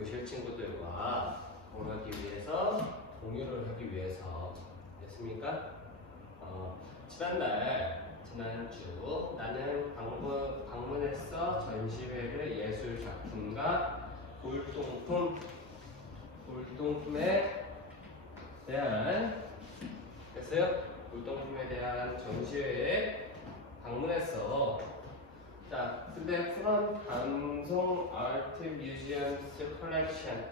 교실 친구들과 공유하기 위해서 공유를 하기 위해서 됐습니까? 어, 지난달 지난주 나는 방문, 방문했어 전시회를 예술 작품과 골동품 골동품에 대한 됐어요? 골동품에 대한 전시회에 방문했어. 자, 근데 from 방송 아트 뮤지엄스 컬렉션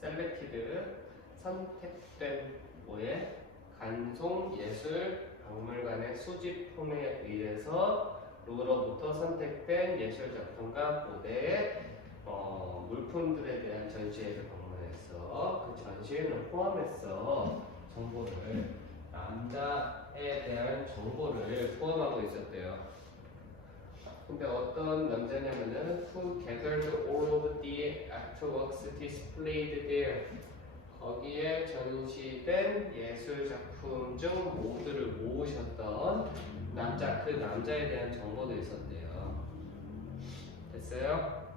셀렉티드 선택된 뭐에 간송 예술 박물관의 수집품에 의해서 로로부터 선택된 예술 작품과 고대의 어, 물품들에 대한 전시회를 방문했어. 그 전시회는 포함했어 정보를 남자에 대한 정보를 포함하고 있었대요. 근데 어떤 남자냐면은 who gathered all of the artworks displayed there 거기에 전시된 예술 작품 중 모두를 모으셨던 남자 그 남자에 대한 정보도 있었대요. 됐어요?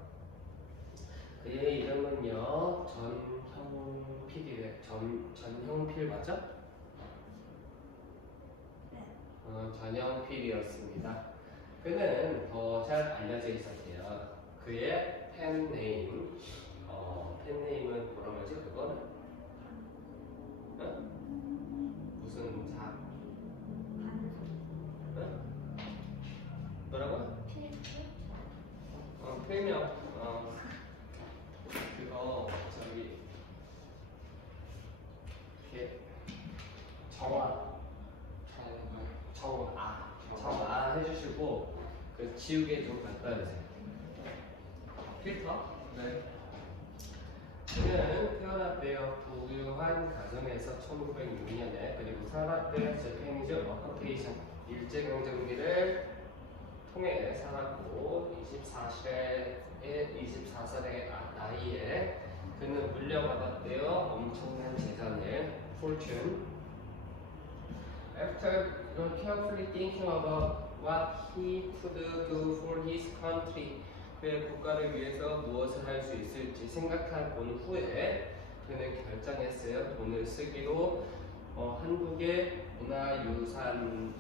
그의 이름은요 전형 필이래. 전 전형필 맞아? 어, 전형필이었습니다. 그는 더 잘 알려져 있었대요. 그의 팬네임, 어, 팬네임은 뭐라고 하지? 그거는 어? 무슨 사? 어? 뭐라고? 어, 필명. 어, 그거 저기 이렇게 정화, 정아, 정아 해주시고 그 지우개 좀 갖다 주세요. 필터? 네. 그는 태어났대요. 부유한 가정에서 1906년에 그리고 살았대 재패니즈 어커테이션 일제강점기를 통해 살았고 24살에 24살의 나이에 그는 물려받았대요. 엄청난 재산을 fortune. After carefully thinking about what he could do for his country, 그의 국가를 위해서 무엇을 할 수 있을지 생각해 본 후에 그는 결정했어요. 돈을 쓰기로 어, 한국의 문화유산을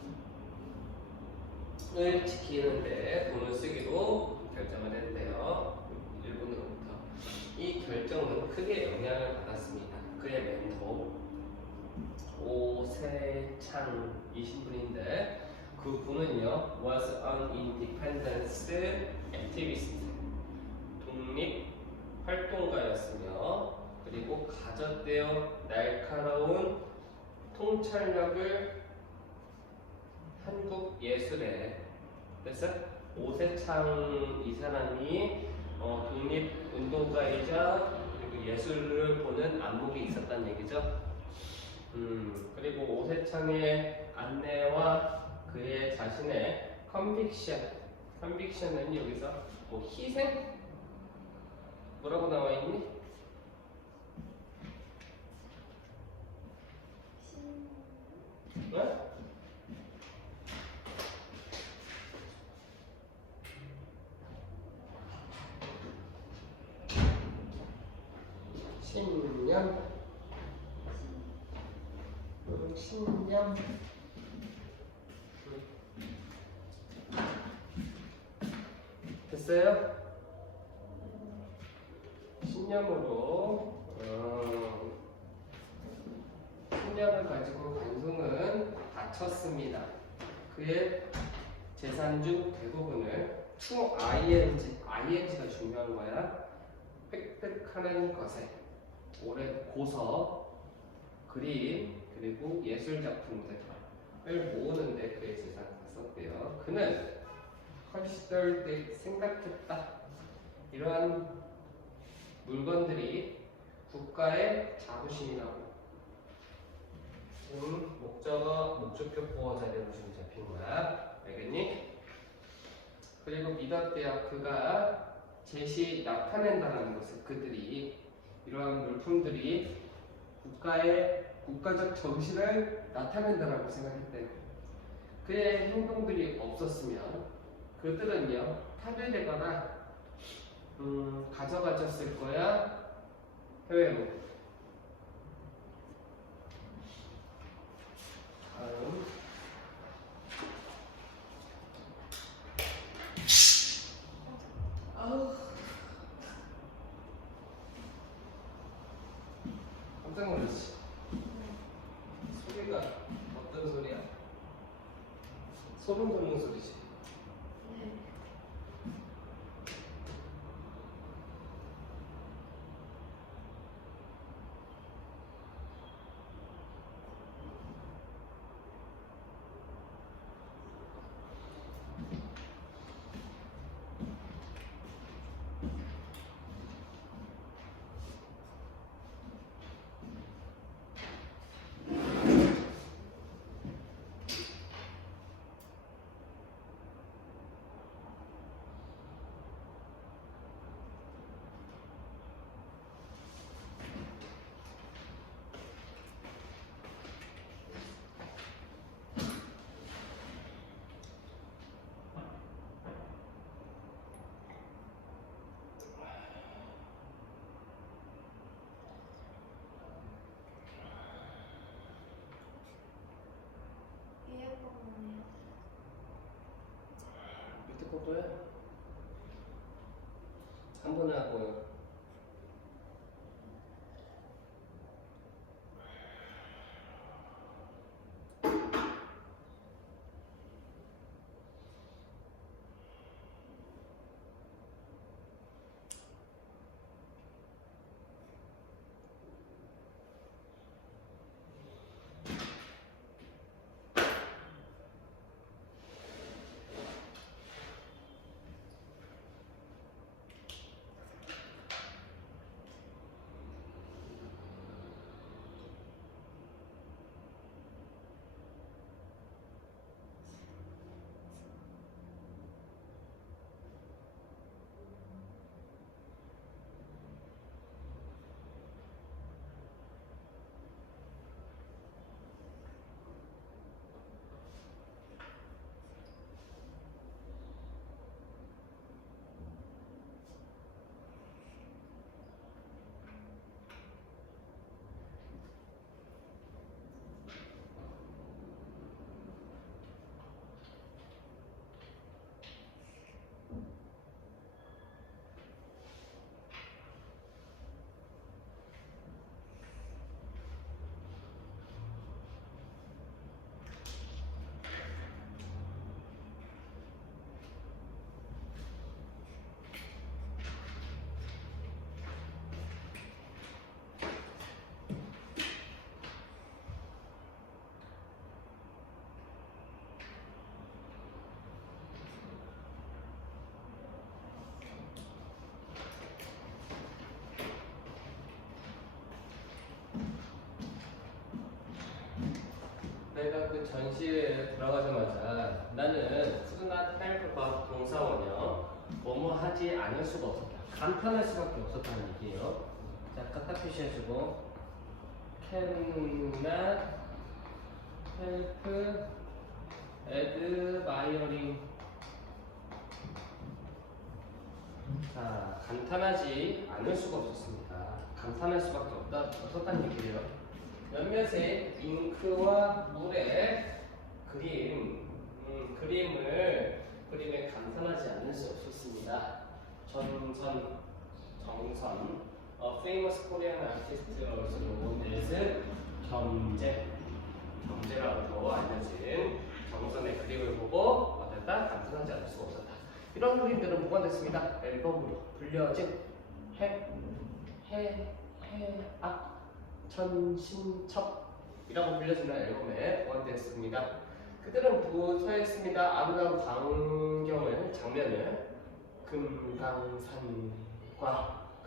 지키는데 돈을 쓰기로 결정을 했대요. 일본으로부터. 이 결정은 크게 영향을 받았습니다. 그의 멘토 오세창이신 분인데 그 분은요. Was an independence activist. 독립 활동가였으며 그리고 가졌대요. 날카로운 통찰력을 한국 예술에. 그래서 오세창 이 사람이 어, 독립 운동가이자 그리고 예술을 보는 안목이 있었다는 얘기죠. 음, 그리고 오세창의 안내와 그의 자신의 컨빅션, 컨빅션은 여기서 뭐 희생? 뭐라고 나와 있니? 어? 신념, 음, 신념. 됐어요? 신념으로 어, 신념을 가지고 간송은 바쳤습니다. 그의 재산 중 대부분을 to ing, ing가 중요한 거야. 획득하는 것에 올해 고서, 그림, 그리고 예술 작품들을 모으는데 그의 재산을 썼대요. 그는 컨시더드 생각했다. 이러한 물건들이 국가의 자부심이라고. 지금 목적어, 목적격 보어 자리로 지금 잡힌 거야. 알겠니? 그리고 믿었대요. 그가 제시 나타낸다는 것을 그들이 이러한 물품들이 국가의 국가적 정신을 나타낸다라고 생각했대요. 그의 행동들이 없었으면 그들은요 파괴되거나 음, 가져가졌을 거야. 해외로. 다음. 아우. 깜짝 놀랐지. 소리가 어떤 소리야? 소름 돋는 소리지. 네. 이어폰이요. 것도야? 한 번에 하고 요. 내가 그 전시회에 들어가자마자 나는 쿠드나 헬프바 동사원이요. 뭐뭐 하지 않을 수가 없었다. 간판할 수밖에 없었다는 얘기예요. 자 갖다 표시해주고. Cannot help admiring. 자 감탄하지 않을 수가 없었습니다. 감탄할 수밖에 없다, 없었다는 얘기예요 몇몇의 잉크와 물의 그림, 음, 그림을 그림에 감탄하지 않을 수 없었습니다. 전선, 정선, 어, famous Korean artist also known as 겸재, 겸재라고 알려진 정선의 그림을 보고 어땠다? 감탄하지 않을 수가 없었다. 이런 그림들은 뭐가 됐습니다? 앨범으로 불려진 해, 해, 해, 악, 천신첩이라고 불려지는 앨범에 보완되었습니다. 그들은 부서했습니다. 아름다운 광경을 장면을 금강산과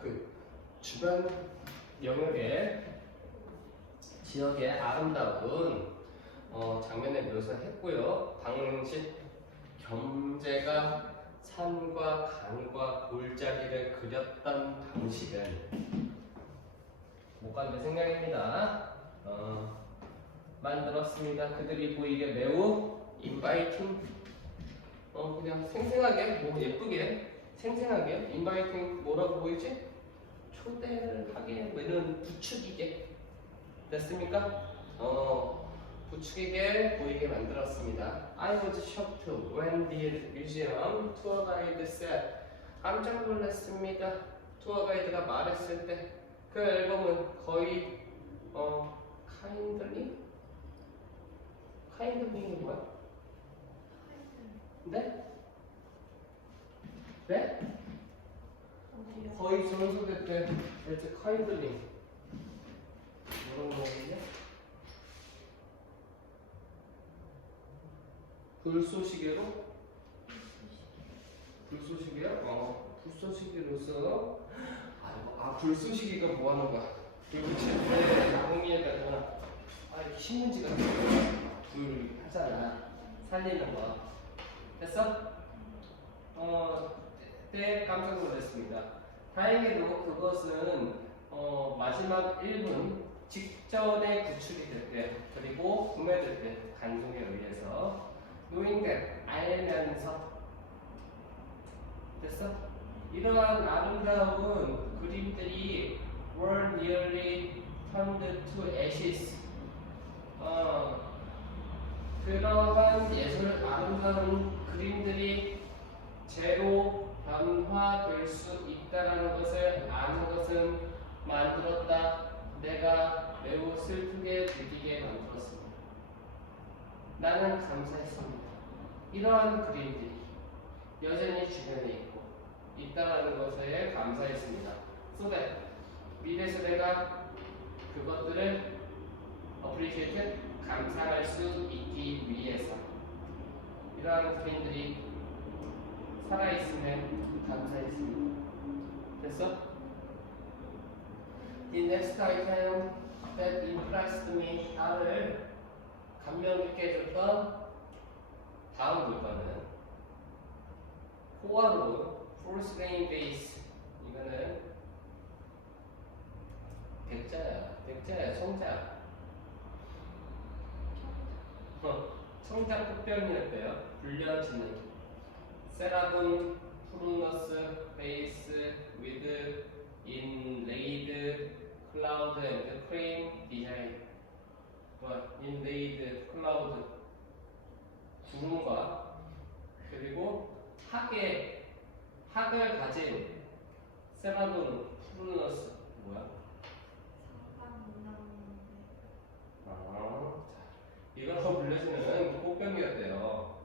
그 주변 영역의 지역의 아름다운 어, 장면을 묘사했고요. 당시 경제가 산과 강과 골짜기를 그렸던 당시는 목관대 생각입니다. 어, 만들었습니다. 그들이 보이게 매우 인바이팅, 어, 그냥 생생하게, 뭐 예쁘게 생생하게 inviting 뭐라고 보이지? 초대를 하게 뭐 이런 부추기게 됐습니까? 어 부추기게 보이게 만들었습니다. I was shocked when the museum tour guide said 깜짝 놀랐습니다. 투어 가이드가 말했을 때 그 앨범은 거의 어 kindly kindly이 뭐야? 네? 네? 거의 전소대 때 이제 kindly 뭐라고 하는데? 불쏘시개로 불쏘시개요? 어 불쏘시개로서 아, 아 불쏘시개가 뭐 하는 거야? 그리고 제때 나무미에다가 아 이렇게 신문지 같은 거불 하잖아 살리는 거 됐어? 어 그때 깜짝 놀랐습니다. 다행히도 그것은 어, 마지막 1분 직전에 구축이 됐대요. 그리고 구매될 때 간송에 의해서 that 알면서 됐어? 이러한 아름다운 그림들이 were nearly turned to ashes. 어, 그러한 예술 아름다운 그림들이 재로 변화될 수 있다는 것을 아는 것은 만들었다. 내가 매우 슬프게 느끼게 만들었습니다. 나는 감사했습니다. 이러한 그림들이 여전히 주변에 있고 있다는 것에 감사했습니다. That 미래에서 내가 그것들을 appreciate 감상할 수 있기 위해서 이러한 그림들이 살아있으면 감사했습니다. 됐어? The next item that impressed me 나를 감명 깊게 해줬던 다음 물건은 호화로 Force Rain Base 이거는 백자야. 백자야 청자. 어, 청자 꽃병이었대요? 불려지는 세라본 프루너스 베이스 위드 인 레이드 클라우드 앤드 크림 디자인. 뭐 인레이드 클라우드. 구름과 그리고 학의 학을 가진 세라본 프루너스. 뭐야? 잠깐 문화문인데 아, 자, 이것으로 불려지는 꽃병이었대요.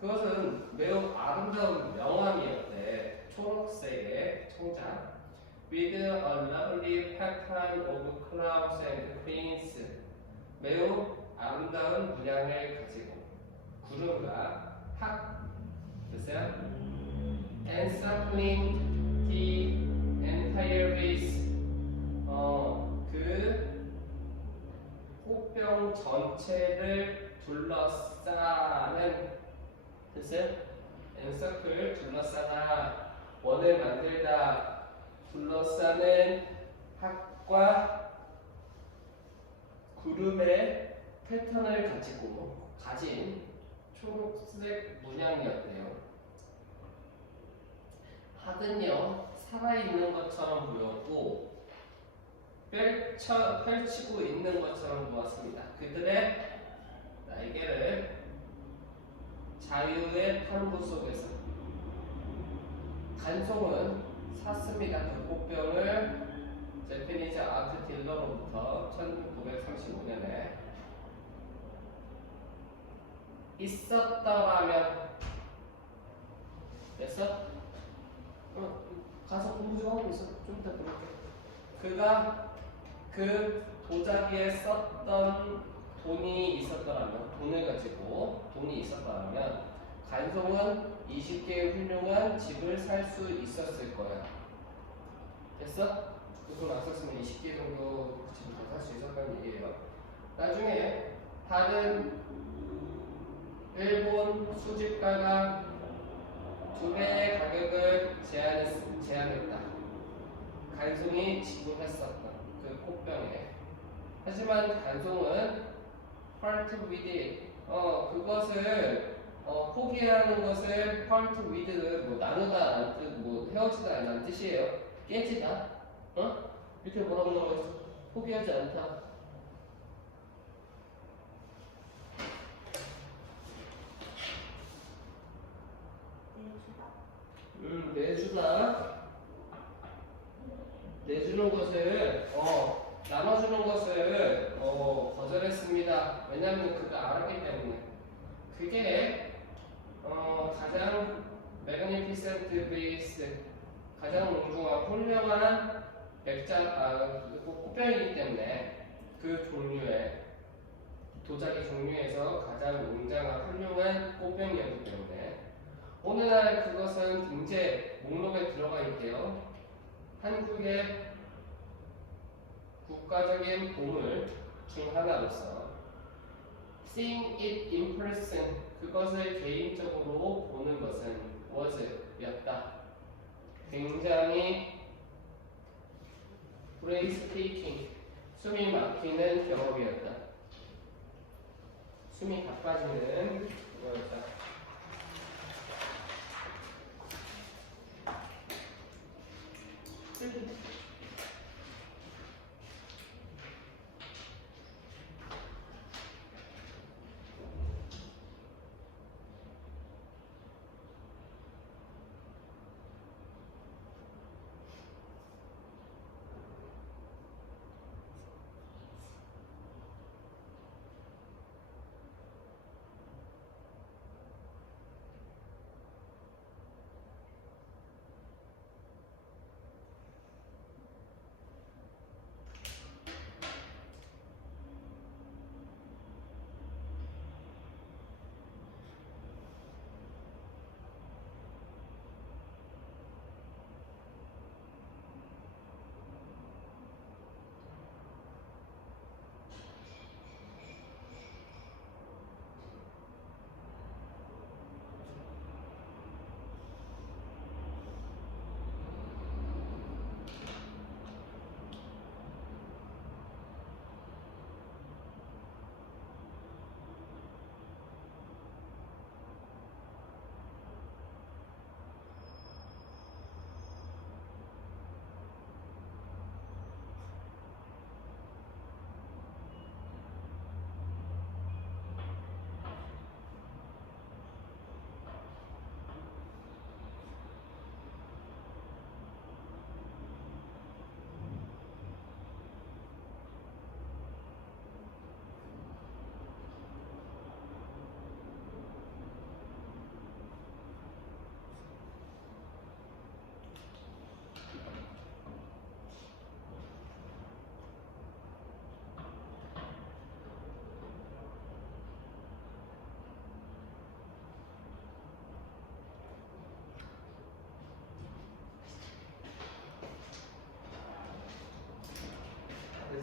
그것은 매우 아름다운 명암이었대. 초록색의 청자. With a lovely pattern of clouds and cranes. 매우 아름다운 문양을 가지고 구름과 학 됐어요? Encircling the entire base. 어, 그 꽃병 전체를 둘러싸는 됐어요? 엔서클 둘러싸다 원을 만들다 둘러싸는 학과 구름의 패턴을 가지고 가진 초록색 문양이었대요. 학은요 살아있는 것처럼 보였고 펼쳐, 펼치고 있는 것처럼 보았습니다. 그들의 날개를 자유의 탐구 속에서 간송은 샀습니다. 그 꽃병을 제페니즈 아트 딜러로부터 1935년에 있었더라면 됐어? 어, 가서 공부 좀 하고 있어. 좀 이따 그럴게. 그가 그 도자기에 썼던 돈이 있었더라면 돈을 가지고 돈이 있었더라면 간송은 20개의 훌륭한 집을 살 수 있었을 거야. 됐어? 그돈 안 썼으면 20개 정도 집을 살수 있었다는 얘기예요. 나중에 다른 일본 수집가가 두 배의 가격을 제한했, 제한했다. 간송이 지불했었던 그 꽃병에. 하지만 간송은 part with it, 어, 그것을 어, 포기하는 것을 part with 뭐 나누다 라는 뜻 헤어지다 않는 뜻이에요. 깨지다. 어? 밑에 뭐라고 나와 있어? 포기하지 않다. 음, 내주다. 내주는 것을, 어, 나눠주는 것을, 어, 거절했습니다. 왜냐면 그가 알았기 때문에. 그게, 어, 가장 magnificent 가장 웅중한 훌륭한 백자, 아, 꽃병이기 때문에 그 종류의 도자기 종류에서 가장 웅장한 훌륭한 꽃병이었기 때문에 오늘날 그것은 경제 목록에 들어가 있대요. 한국의 국가적인 보물 중 하나로서 seeing it in person 그것을 개인적으로 보는 것은 was 였다. 굉장히 breathtaking 숨이 막히는 경험이었다. 숨이 가빠지는 거였다.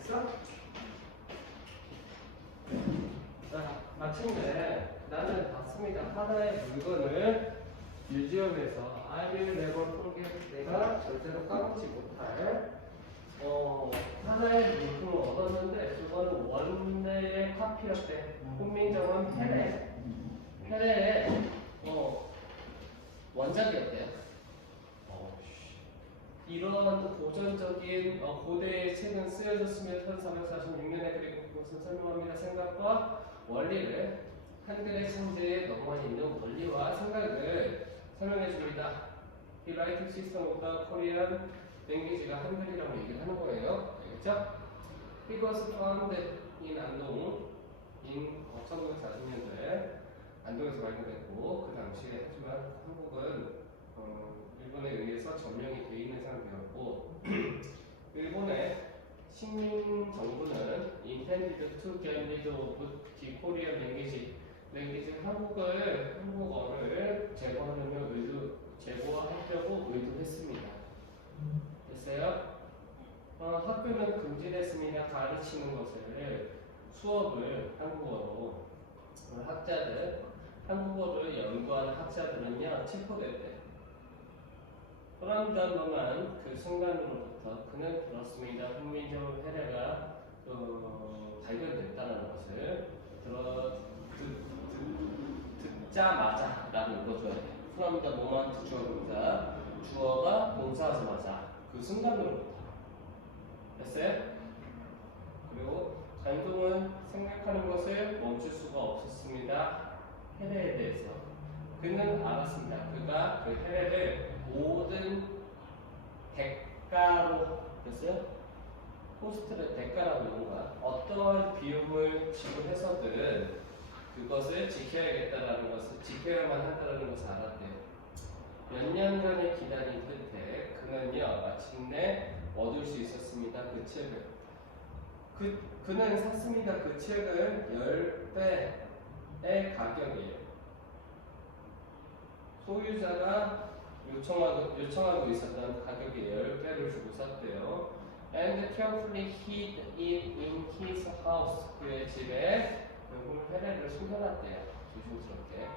됐어? 자, 마침내 나는 봤습니다. 하나의 물건을 뮤지엄에서 I will never forget 내가 절대로 까먹지 못할 어, 하나의 물품을 얻었는데 그거는 원래의 카피였대. 훈민정음 페레. 페레의 어, 원작이었대요. 이런 고전적인 어, 고대의 책은 쓰여졌으며 1446년에 그리고 그것은 설명합니다. 생각과 원리를 한글의 창제에 넘어 있는 원리와 생각을 설명해 줍니다. 이 라이팅 시스템 오브 코리안 랭귀지가 한글이라고 얘기를 하는 거예요. 알겠죠? He was found in 안동 in 1940년도에 안동에서 발견됐고 그 당시에 하지만 한국은 어, 일본에 의해서 점령이 돼 있는 상태였고 일본의 식민 정부는 intended to get rid of the Korean language language 한국을 한국어를 제거하려면 의도 제거하려고 의도했습니다. 됐어요? 어, 학교는 금지됐습니다. 가르치는 것을 수업을 한국어로 어, 학자들 한국어를 연구하는 학자들은요 체포됐대. 그런다만 그 순간으로부터 그는 들었습니다. 훈민정 해례가 어, 발견됐다는 것을 들어 듣, 듣, 듣자마자라는 거죠. 그런다 모먼트 주어입니다. 주어가 순간으로 못해. 됐어요? 그리고 간동은 생각하는 것을 멈출 수가 없었습니다. 헤레에 대해서. 그는 알았습니다. 그가 그 헤레를 모든 대가로 됐어요? 코스트를 대가라고 이런 거야. 어떠한 비용을 지불해서든 그것을 지켜야겠다라는 것을 지켜야만 한다는 것을 알았대요. 몇 년간의 기다림 끝에 그는요 마침내 얻을 수 있었습니다. 그 책을. 그 그는 샀습니다. 그 책을 10배의 가격이에요. 소유자가 요청하고, 요청하고 있었던 가격의 10배를 주고 샀대요. And carefully hid it in his house. 그의 집에 그 헤레를 숨겨놨대요. 조심스럽게.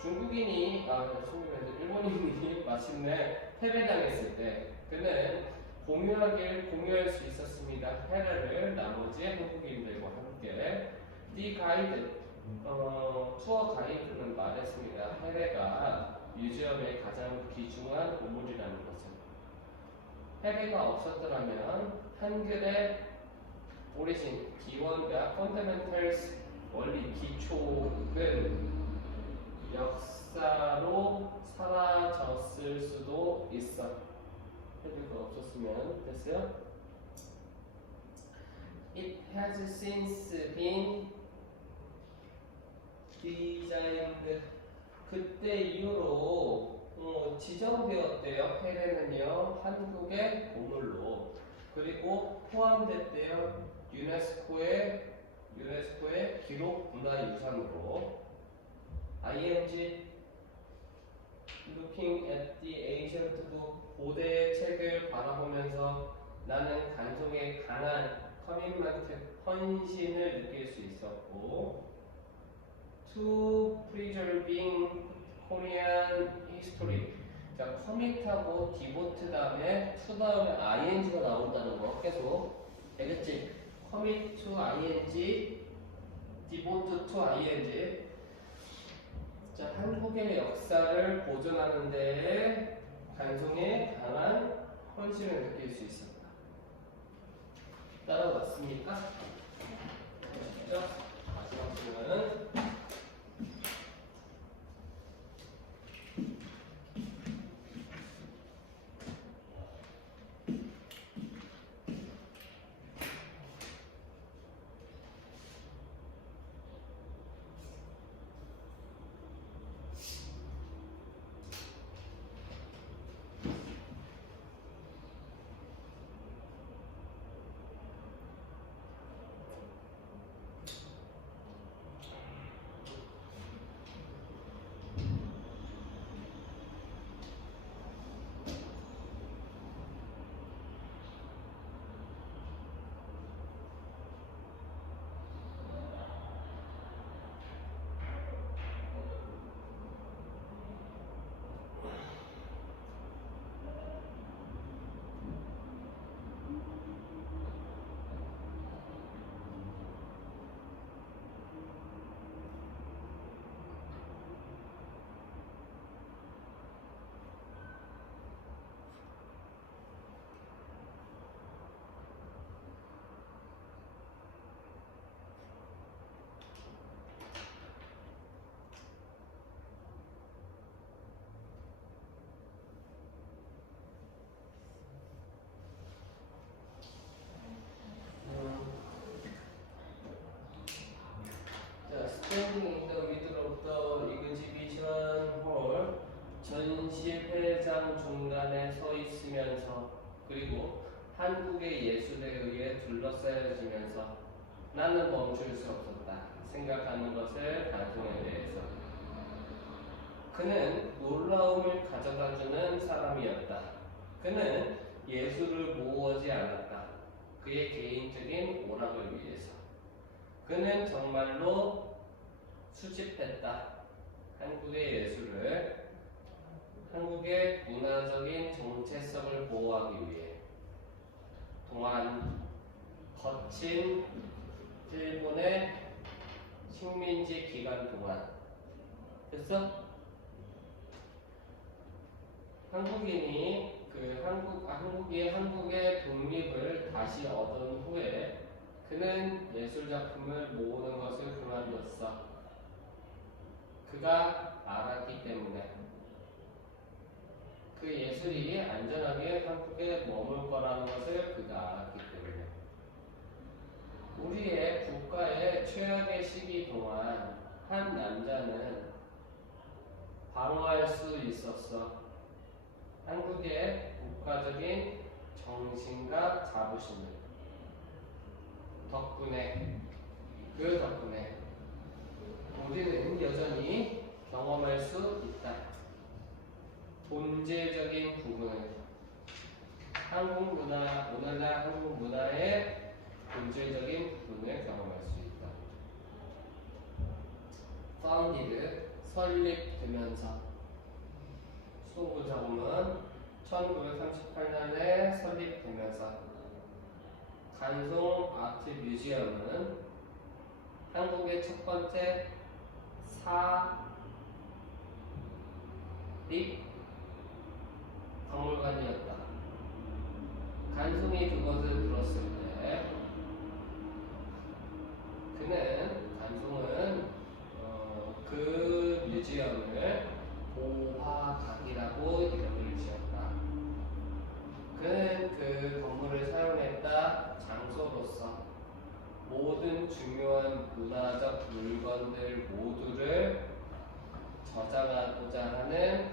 중국인이, 아, 중국에서 일본인이 마침내 패배당했을 때 그는 공유하길 공유할 수 있었습니다. 헤레를 나머지 한국인들과 함께 디 가이드 어, 투어 가이드는 말했습니다. 헤레가 뮤지엄의 가장 귀중한 보물이라는 것을. 헤레가 없었더라면 한글의 오리진, 기원과 펀더멘털스 원리 기초는 역사로 사라졌을 수도 있어. 헤레가 없었으면 됐어요? It has since been designed 그때 이후로 어, 지정되었대요. 헤레는요 한국의 보물로. 그리고 포함됐대요. 유네스코의 유네스코의 기록 문화유산으로. IMG Looking at the ancient book 고대의 책을 바라보면서 나는 간송의 강한 커밋먼트 헌신을 느낄 수 있었고 to preserving Korean history. 자, 커밋하고 디보트 다음에 to 다음에 ing가 나온다는 거 계속 되겠지? commit to ing, devote to ing. 자, 한국의 역사를 보존하는 데에 간송의 강한 헌신을 느낄 수 있었다. 따라왔습니까? 보시죠. 마지막 질문은 둘러싸여지면서 나는 멈출 수 없었다. 생각하는 것을 가정에 대해서. 그는 놀라움을 가져다주는 사람이었다. 그는 예술을 모으지 않았다. 그의 개인적인 오락을 위해서. 그는 정말로 수집했다. 한국의 예술을 한국의 문화적인 정체성을 보호하기 위해 동안 거친 일본의 식민지 기간 동안 됐어? 한국인이 그 한국 한국이 한국의 독립을 다시 얻은 후에 그는 예술 작품을 모으는 것을 그만뒀어. 그가 알았기 때문에 그 예술이 안전하게 한국에 머물 거라는 것을 그가 알았기 우리의 국가의 최악의 시기 동안 한 남자는 방어할 수 있었어. 한국의 국가적인 정신과 자부심을 덕분에 그 덕분에 우리는 여전히 경험할 수 있다. 본질적인 부분을 한국 문화 오늘날 한국 문화의 본질적인 부분을 경험할 수 있다. founded 설립되면서 수동구 작업은 1938년에 설립되면서 간송 아트 뮤지엄은 한국의 첫 번째 사립 박물관이었다. 간송이 그것을 들었을 때 그는 간송은 어, 그 뮤지엄을 보화각이라고 이름을 지었다. 그는 그 건물을 사용했다 장소로서 모든 중요한 문화적 물건들 모두를 저장하고자 하는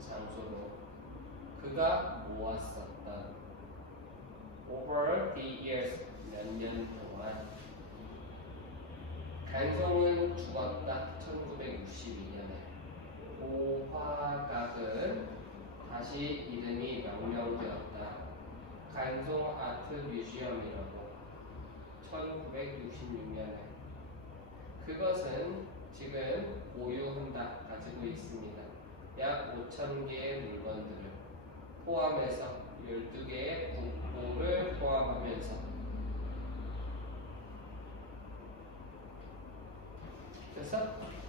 장소로 그가 모았었다. Over the years 몇 년 동안 간송은 죽었다. 1962년에 보화각은 다시 이름이 명명되었다. 간송 아트 뮤지엄이라고 1966년에 그것은 지금 보유한다 가지고 있습니다. 약 5천 개의 물건들을 포함해서 12개의 국보를 포함하면서 됐어?